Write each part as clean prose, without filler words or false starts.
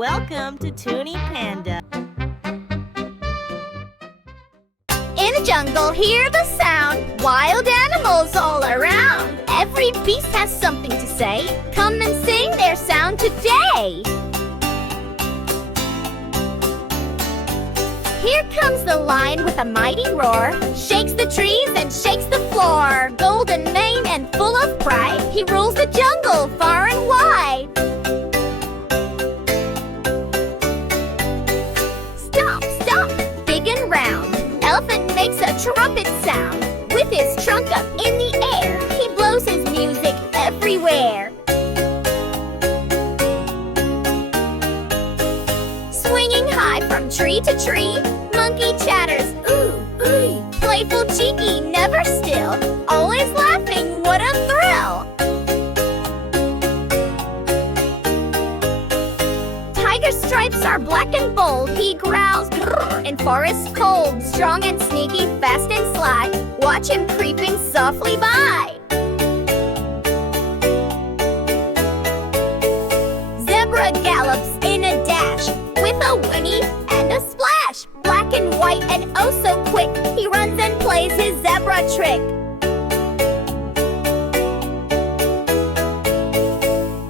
Welcome to ToonyPanda. In the jungle, hear the sound. Wild animals all around. Every beast has something to say. Come and sing their sound today. Here comes the lion with a mighty roar. Shakes the trees and shakes the floor. Golden mane and full of pride. He rules the jungle far and wide. Stop, stop, big and round. Elephant makes a trumpet sound. With his trunk up in the air, he blows his music everywhere. Swinging high from tree to tree, monkey chatters, ooh, ooh. Playful, cheeky, never still, always laughing, what a thrill. Tiger stripes are black and bold, he growls grrr, in forests cold. Strong and sneaky, fast and sly, watch him creeping softly by. Zebra gallops in a dash, with a whinny and a splash. Black and white and oh so quick, he runs and plays his zebra trick.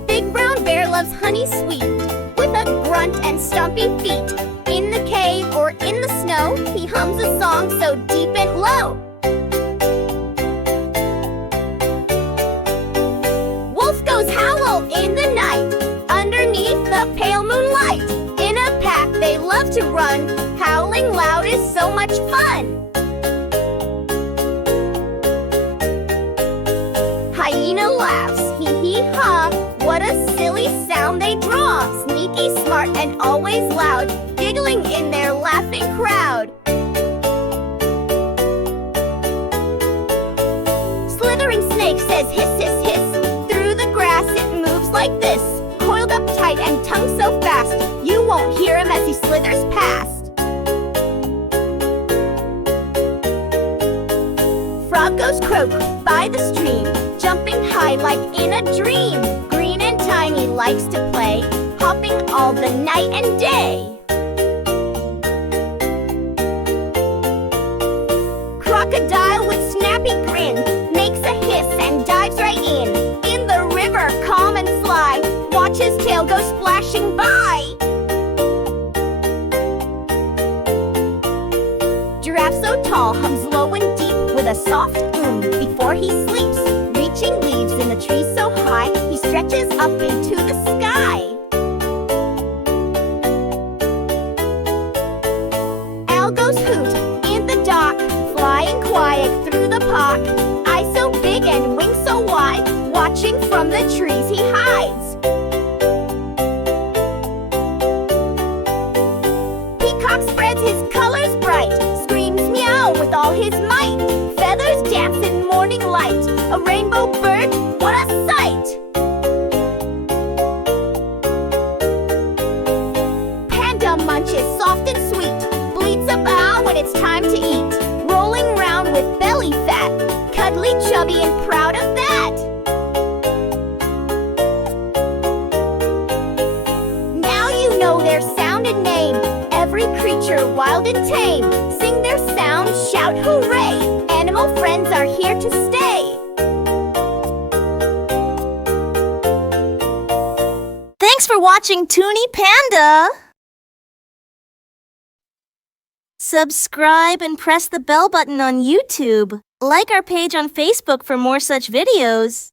Big brown bear loves honey sweet, with a grunt and stompy feet. In the cave or in the snow, he hums a song so deep and low. Wolf goes howl in the night, underneath the pale moonlight. In a pack they love to run, howling loud is so much fun. Hyena laughs, hee-hee-ha, what a silly sound they draw. Sneaky, smart, and always loud, giggling in their laughing crowd. Slithering snake says hiss, hiss, hiss. Through the grass it moves like this, coiled up tight and tongue so fast, you won't hear him as he slithers past. Frog goes croak by the stream, jumping high like in a dream. Green and tiny, likes to play, hopping all the night and day. Crocodile with snappy grin makes a hiss and dives right in. In the river, calm and sly, watch his tail go splashing by. Giraffe so tall hums low and deep with a soft before he sleeps. Reaching leaves in the trees so high, he stretches up into the sky. Owl goes hoot in the dock, flying quiet through the park. Eyes so big and wings so wide, watching from the trees he hides. Peacock spreads his colors bright, screams meow with all his might. Feathers dance in morning light, a rainbow bird, what a sight! Panda munches soft and sweet, bleats a bow when it's time to eat. Rolling round with belly fat, cuddly, chubby, and proud of that. Now you know their sound and name, every creature wild and tame. Sing their sound, shout hooray! Animal friends are here to stay. Thanks for watching ToonyPanda. Subscribe and press the bell button on YouTube. Like our page on Facebook for more such videos.